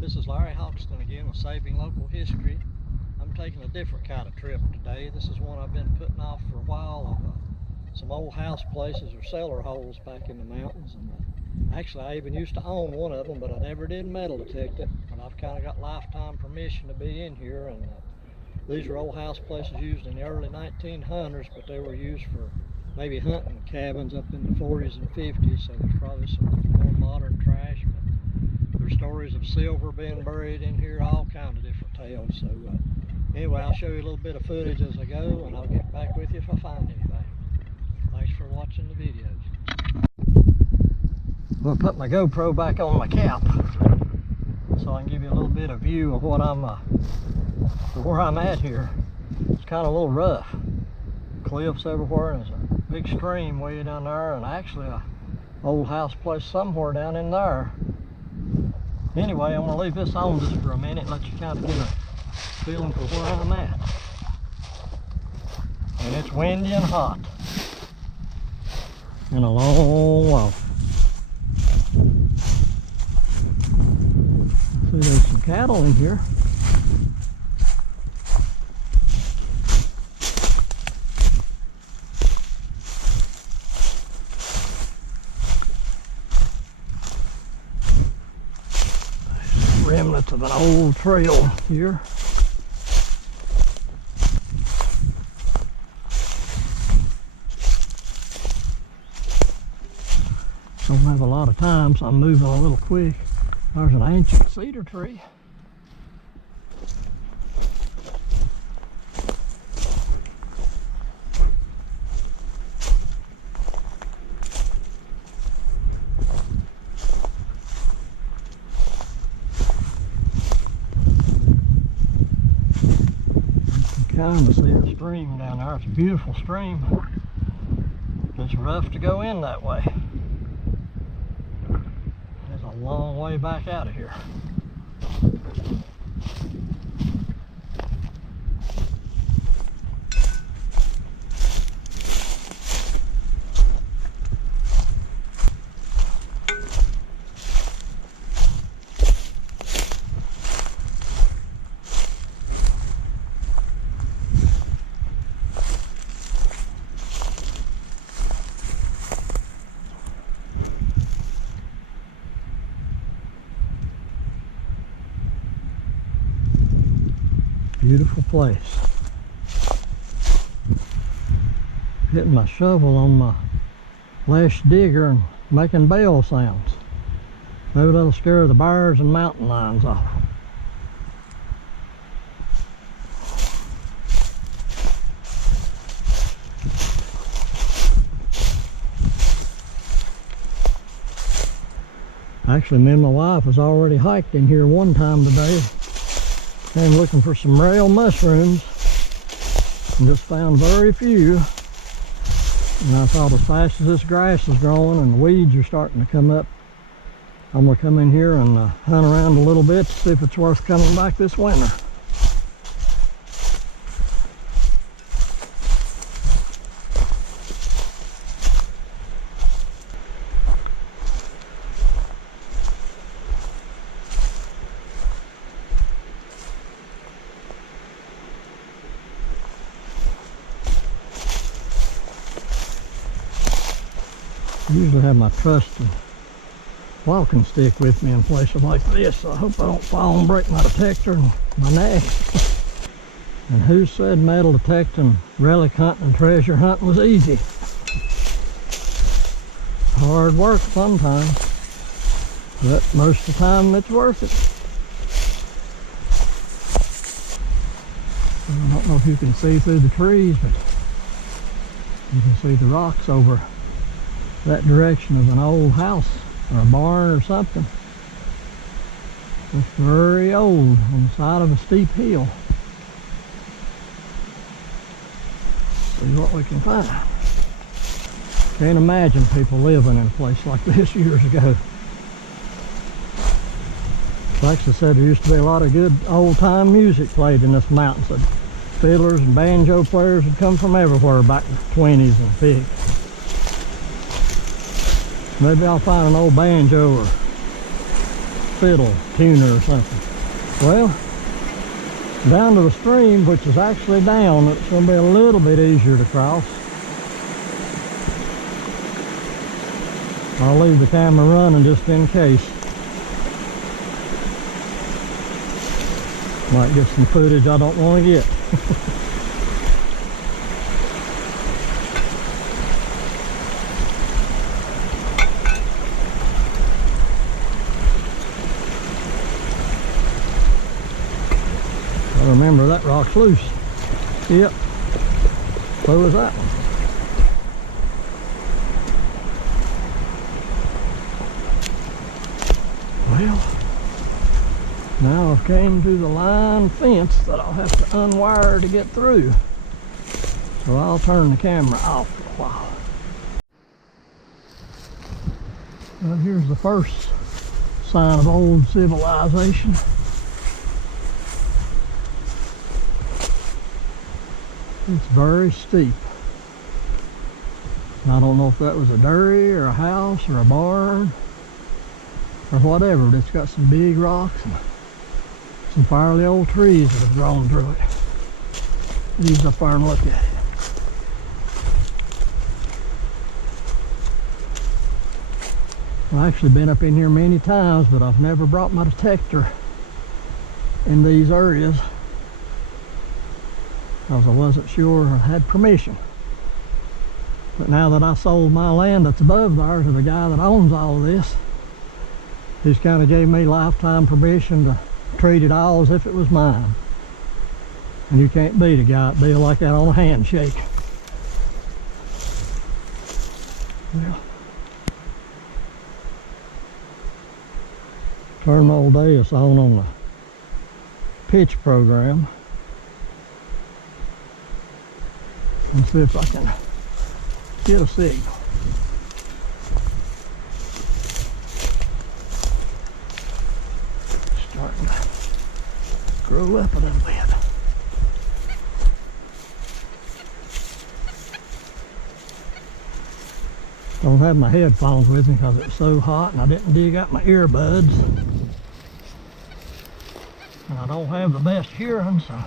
This is Larry Hoxton again with Saving Local History. I'm taking a different kind of trip today. This is one I've been putting off for a while of some old house places or cellar holes back in the mountains. And actually I even used to own one of them, but I never did metal detect it. But I've kind of got lifetime permission to be in here. And these are old house places used in the early 1900s, but they were used for maybe hunting cabins up in the 40s and 50s, so there's probably some more modern trash. But there's stories of silver being buried in here, all kinds of different tales. So anyway, I'll show you a little bit of footage as I go, and I'll get back with you if I find anything. Thanks for watching the videos. I'm going to put my GoPro back on my cap so I can give you a little bit of view of what where I'm at here. It's kind of a little rough. Cliffs everywhere, and there's a big stream way down there, and actually a old house place somewhere down in there. Anyway, I'm going to leave this on just for a minute and let you kind of get a feeling for where I'm at. And it's windy and hot and a long walk. See, there's some cattle in here. Remnants of an old trail here. Don't have a lot of time, so I'm moving a little quick. There's an ancient cedar tree. Kind of see a stream down there. It's a beautiful stream. It's rough to go in that way. It's a long way back out of here. Beautiful place. Hitting my shovel on my lash digger and making bell sounds. Maybe that'll scare the bears and mountain lions off. Actually, me and my wife has already hiked in here one time today. Came looking for some rail mushrooms and just found very few. And I thought, as fast as this grass is growing and the weeds are starting to come up, I'm going to come in here and hunt around a little bit to see if it's worth coming back this winter. I usually have my trusty walking stick with me in places like this, so I hope I don't fall and break my detector and my neck. And who said metal detecting, relic hunting, and treasure hunting was easy? Hard work sometimes, but most of the time it's worth it. I don't know if you can see through the trees, but you can see the rocks over that direction of an old house or a barn or something. It's very old on the side of a steep hill. See what we can find. Can't imagine people living in a place like this years ago. Like I said, there used to be a lot of good old-time music played in this mountain. So fiddlers and banjo players would come from everywhere back in the 20s and 50s. Maybe I'll find an old banjo or fiddle tuner or something. Well, down to the stream, which is actually down, it's going to be a little bit easier to cross. I'll leave the camera running just in case. Might get some footage I don't want to get. I remember that rock's loose. Yep. So was that one. Well, now I've came to the line fence that I'll have to unwire to get through. So I'll turn the camera off for a while. Well, here's the first sign of old civilization. It's very steep. I don't know if that was a dairy or a house or a barn or whatever, but it's got some big rocks and some fairly old trees that have grown through it. These up there and look at it. I've actually been up in here many times, but I've never brought my detector in these areas because I wasn't sure I had permission. But now that I sold my land that's above there to the guy that owns all of this, he's kind of gave me lifetime permission to treat it all as if it was mine. And you can't beat a guy that deal like that on a handshake. Yeah. Turn my old Deus on the pitch program and see if I can get a signal. Starting to grow up a little bit. Don't have my headphones with me because it's so hot and I didn't dig out my earbuds. And I don't have the best hearing, so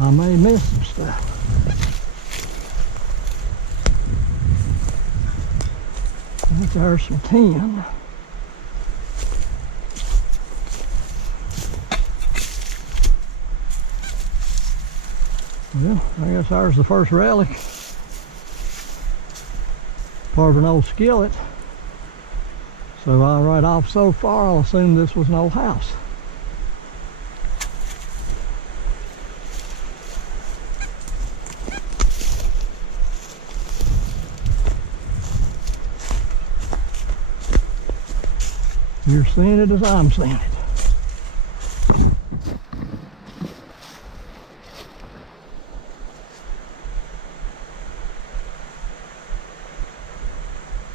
I may miss some stuff. I think there's some tin. Well, I guess there's the first relic. Part of an old skillet. So right off so far, I'll assume this was an old house. You're seeing it as I'm seeing it.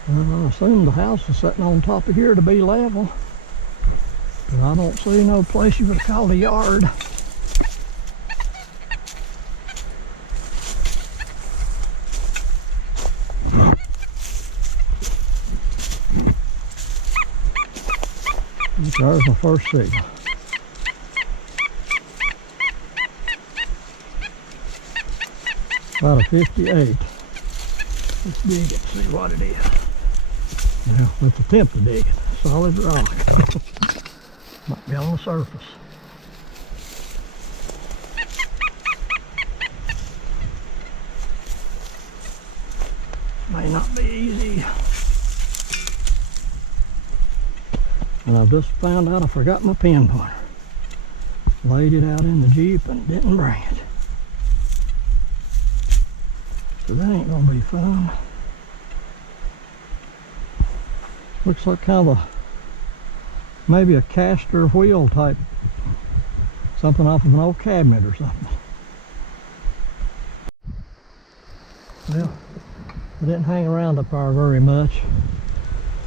Well, I assume the house is sitting on top of here to be level, but I don't see no place you would call a yard. There's my first signal. About a 58. Let's dig it, see what it is. Well, let's attempt to dig it. Solid rock. Might be on the surface. May not be easy. And I've just found out I forgot my pin pointer. Laid it out in the Jeep and didn't bring it. So that ain't gonna be fun. Looks like kind of a, maybe a caster wheel type, something off of an old cabinet or something. Well, I didn't hang around up there very much.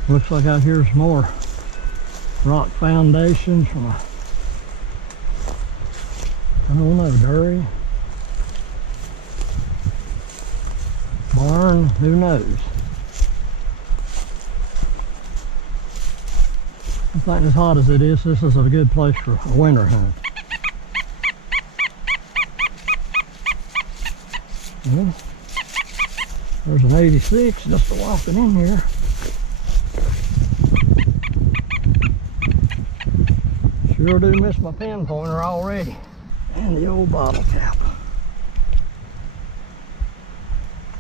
Looks like out here's more rock foundations from a, I don't know, dairy, barn, who knows. I think as hot as it is, this is a good place for a winter hunt. Well, there's an 86 just walking in here. Sure do miss my pin pointer already. And the old bottle cap.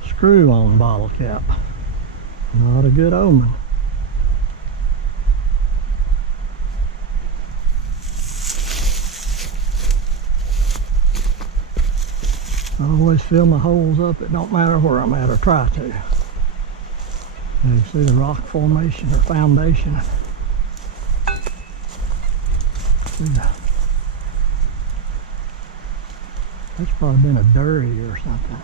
Screw-on bottle cap. Not a good omen. I always fill my holes up. It don't matter where I'm at or try to. You can see the rock formation or foundation. That's probably been a dirty or something.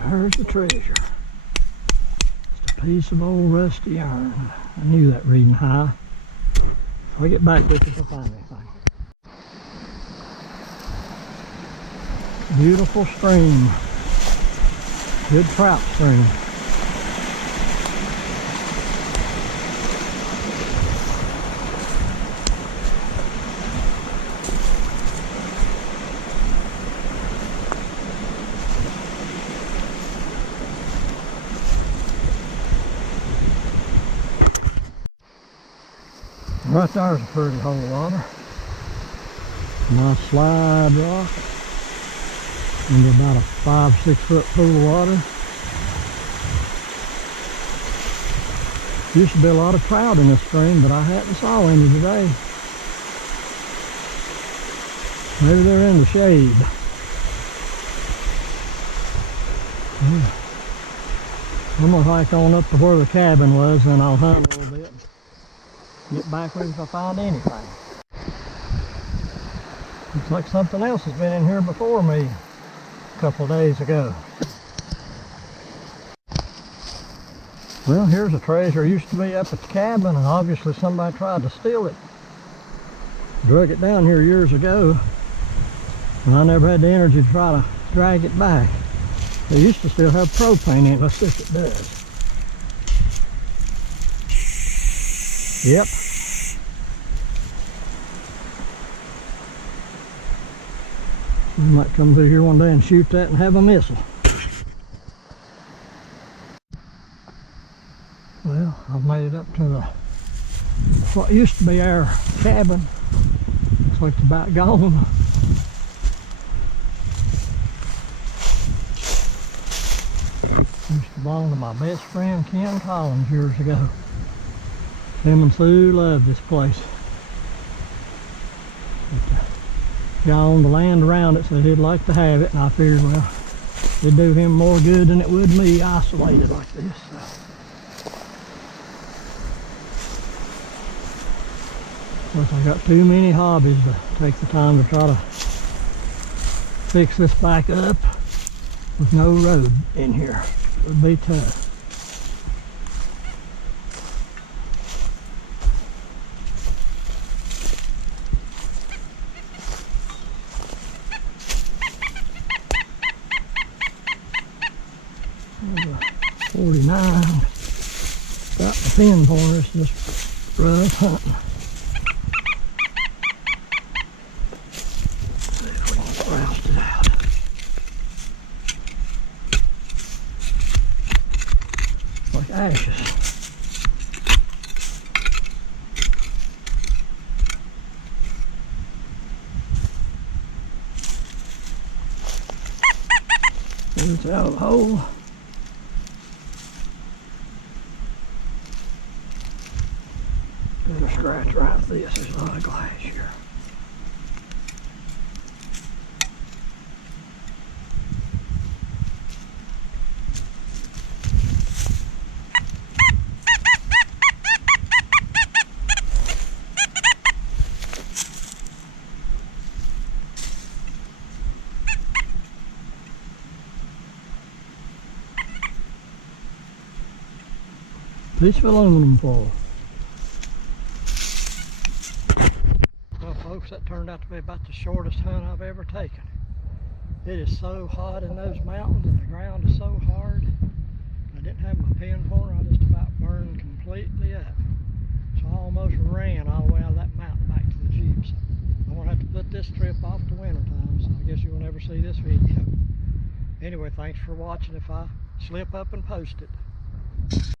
And there's the treasure. Just a piece of old rusty iron. I knew that reading high. I'll get back with you if I find anything. Beautiful stream. Good trout stream. Right there's a pretty hole of water. Nice slide rock into about a 5-6 foot pool of water. Used to be a lot of trout in this stream, but I hadn't saw any today. Maybe they're in the shade. Yeah. I'm gonna hike on up to where the cabin was, and I'll hunt a little bit. Get back with you if I find anything. Looks like something else has been in here before me a couple of days ago. Well, here's a treasure. It used to be up at the cabin, and obviously somebody tried to steal it. Drug it down here years ago, and I never had the energy to try to drag it back. It used to still have propane in it. Let's see if it does. Yep. We might come through here one day and shoot that and have a missile. Well, I've made it up to the what used to be our cabin. Looks like it's about gone. Used to belong to my best friend Ken Collins years ago. Him and Sue loved this place. But the guy on the land around it said he'd like to have it, and I figured, well, it'd do him more good than it would me isolated like this. So. Plus, I got too many hobbies to take the time to try to fix this back up with no road in here. It would be tough. There's a 49. Got the pin pointer, it's just rough hunting. See if we can roust it out. Like ashes. It's out of the hole. Better scratch right through this. There's a lot of glass here. Piece of aluminum foil. Well folks, that turned out to be about the shortest hunt I've ever taken. It is so hot in those mountains and the ground is so hard. I didn't have my pin pointer, I just about burned completely up. So I almost ran all the way out of that mountain back to the Jeep. So I'm going to have to put this trip off to winter time, so I guess you will never see this video. Anyway, thanks for watching if I slip up and post it.